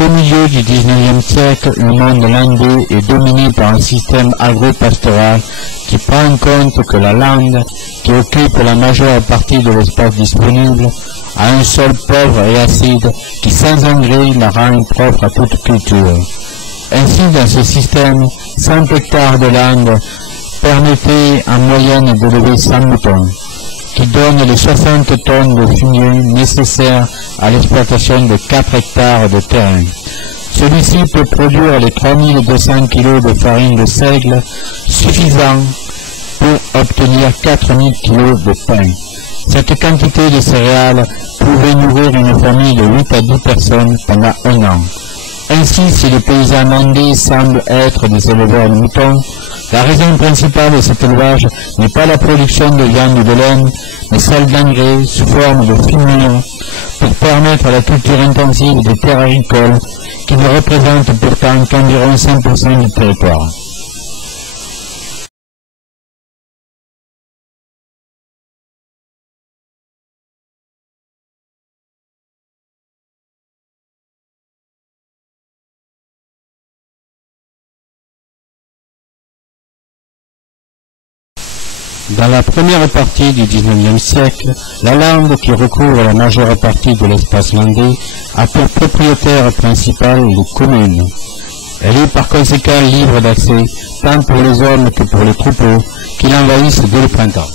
Jusqu'au milieu du XIXe siècle, le monde landais est dominé par un système agro-pastoral qui prend en compte que la lande, qui occupe la majeure partie de l'espace disponible, a un sol pauvre et acide qui, sans engrais, la rend propre à toute culture. Ainsi, dans ce système, 100 hectares de lande permettaient en moyenne d'élever 100 moutons, qui donnent les 60 tonnes de fumier nécessaires à l'exploitation de 4 hectares de terrain. Celui-ci peut produire les 3200 kg de farine de seigle, suffisant pour obtenir 4000 kg de pain. Cette quantité de céréales pouvait nourrir une famille de 8 à 10 personnes pendant un an. Ainsi, si les paysans landais semblent être des éleveurs de moutons, la raison principale de cet élevage n'est pas la production de viande ou de laine, mais celle d'engrais sous forme de fumier pour permettre la culture intensive des terres agricoles qui ne représentent pourtant qu'environ 5% du territoire. Dans la première partie du XIXe siècle, la lande qui recouvre la majeure partie de l'espace landais a pour propriétaire principal les communes. Elle est par conséquent libre d'accès tant pour les hommes que pour les troupeaux qui l'envahissent dès le printemps.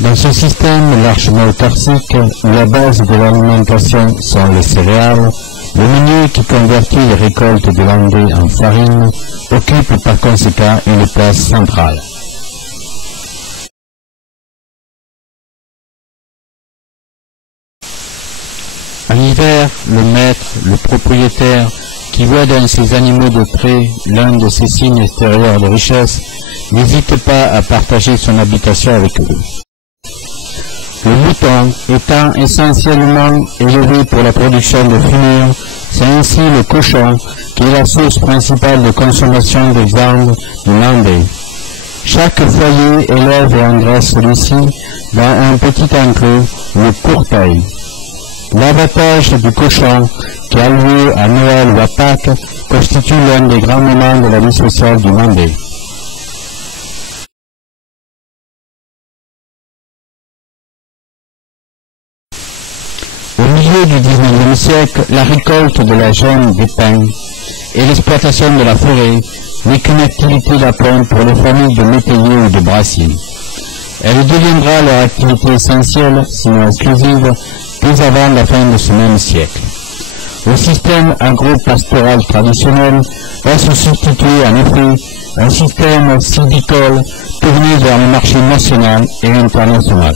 Dans ce système largement autarcique, où la base de l'alimentation sont les céréales, le milieu qui convertit les récoltes de l'engrais en farine occupe par conséquent une place centrale. En hiver, le maître, le propriétaire, qui voit dans ces animaux de près l'un de ses signes extérieurs de richesse, n'hésite pas à partager son habitation avec eux. Le mouton étant essentiellement élevé pour la production de fumure, c'est ainsi le cochon qui est la source principale de consommation de viande du landais. Chaque foyer élève et engraisse celui-ci dans un petit enclos, le courtail. L'abattage du cochon, qui a lieu à Noël ou à Pâques, constitue l'un des grands moments de la vie sociale du landais. Au milieu du XIXe siècle, la récolte de la gemme des pins et l'exploitation de la forêt n'est qu'une activité d'appoint pour les familles de métayers ou de brassiers. Elle deviendra leur activité essentielle, sinon exclusive, dès avant la fin de ce même siècle. Au système agro-pastoral traditionnel va se substituer en effet un système sylvicole tourné vers le marché national et international.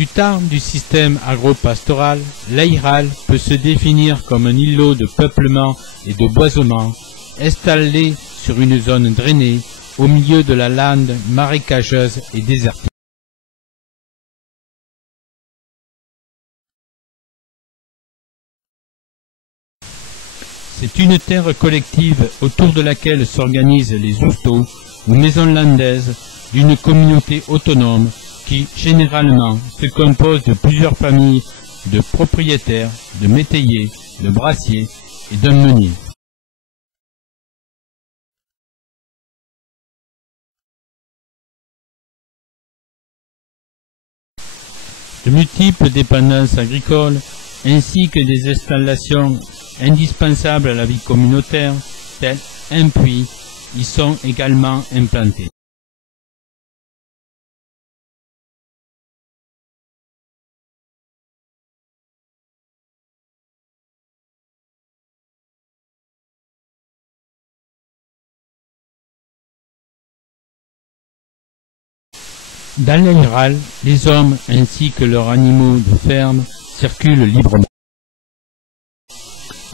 Du temps du système agro-pastoral, l'Aïral peut se définir comme un îlot de peuplement et de boisement installé sur une zone drainée au milieu de la lande marécageuse et désertique. C'est une terre collective autour de laquelle s'organisent les oustos ou maisons landaises d'une communauté autonome qui, généralement, se compose de plusieurs familles de propriétaires, de métayers, de brassiers et d'un meunier. De multiples dépendances agricoles, ainsi que des installations indispensables à la vie communautaire, telles un puits, y sont également implantées. Dans l'Aïral, les hommes ainsi que leurs animaux de ferme circulent librement.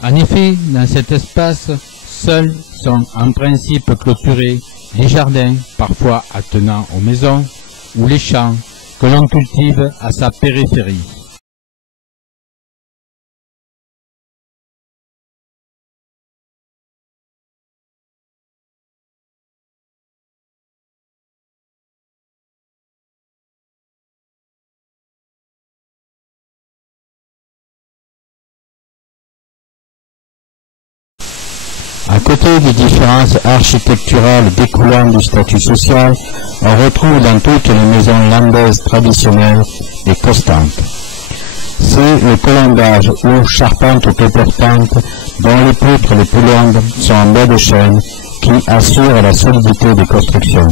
En effet, dans cet espace, seuls sont en principe clôturés les jardins, parfois attenant aux maisons, ou les champs que l'on cultive à sa périphérie. À côté des différences architecturales découlant du statut social, on retrouve dans toutes les maisons landaises traditionnelles et constantes. C'est le colombage ou charpente autoportante dont les poutres les plus longues sont en bois de chêne qui assurent la solidité des constructions.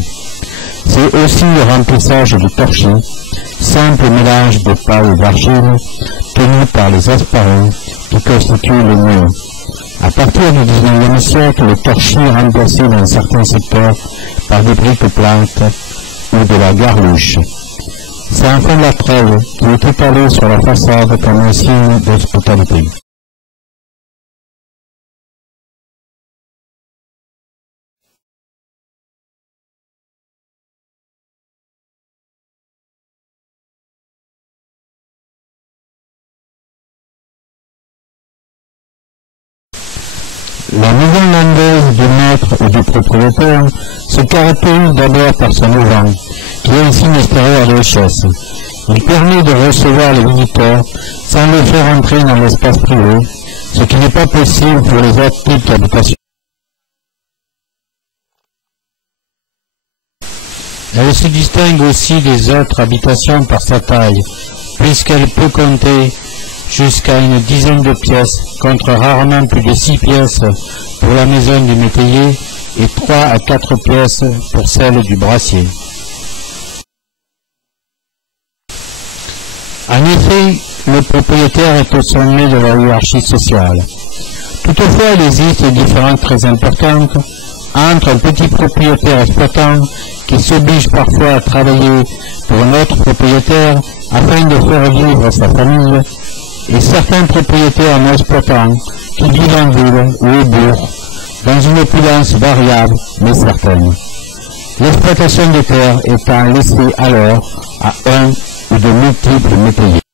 C'est aussi le remplissage du torchis, simple mélange de paille et d'argile tenu par les asparins qui constituent le mur. À partir du XIXe siècle, le torchis est remplacé dans certains secteurs par des briques plates ou de la garlouche. C'est enfin la treuve qui est étalée sur la façade comme un signe d'hospitalité. La maison landaise du maître ou du propriétaire se caractérise d'abord par son auvent, qui est un signe extérieur de richesse. Il permet de recevoir les visiteurs sans les faire entrer dans l'espace privé, ce qui n'est pas possible pour les autres types d'habitations. Elle se distingue aussi des autres habitations par sa taille, puisqu'elle peut compter jusqu'à une dizaine de pièces, contre rarement plus de 6 pièces pour la maison du métayer et 3 à 4 pièces pour celle du brassier. En effet, le propriétaire est au sommet de la hiérarchie sociale. Toutefois, il existe des différences très importantes entre un petit propriétaire exploitant qui s'oblige parfois à travailler pour un autre propriétaire afin de faire vivre sa famille et certains propriétaires non exploitants qui vivent en ville ou au bourg, dans une opulence variable mais certaine. L'exploitation des terres étant laissée alors à un ou de multiples métayers.